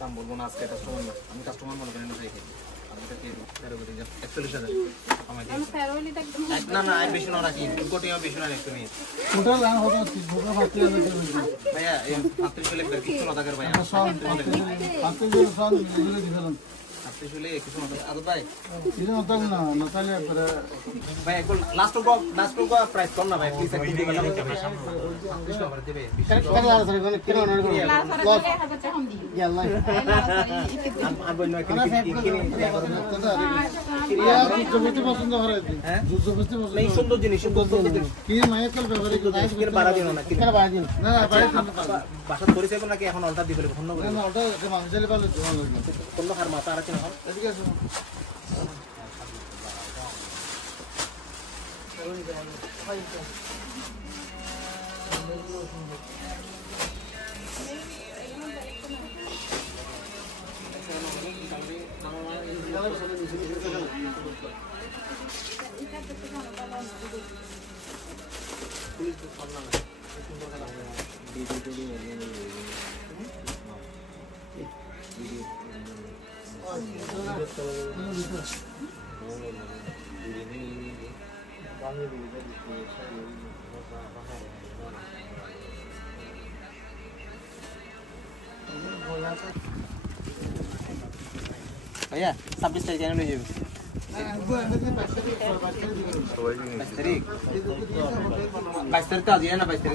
দাম বলবো না আজকে কাস্টমার না আমি কাস্টমার মনে করেন দেখে না না আমি বেশি না রাখি কোটি বেশি না একটু নিয়ে ভাইয়া 35 হলে কিছু না থাকার ভাইয়া 35 হলে কিছু না থাকার ভাই ভাই একবার লাস্ট কো প্রাইস কম না ভাই প্লিজ একটু দিবেন না 35 টাকা দিবে সুন্দর জিনিস বাসা পরিচয় নাকি এখন অল্টার দিবে কোন হার মাথা আর কেন এদিকে আসুন भैया 26 तारीख जाने लीजिए 22 तारीख आ जाइए ना 22 तारीख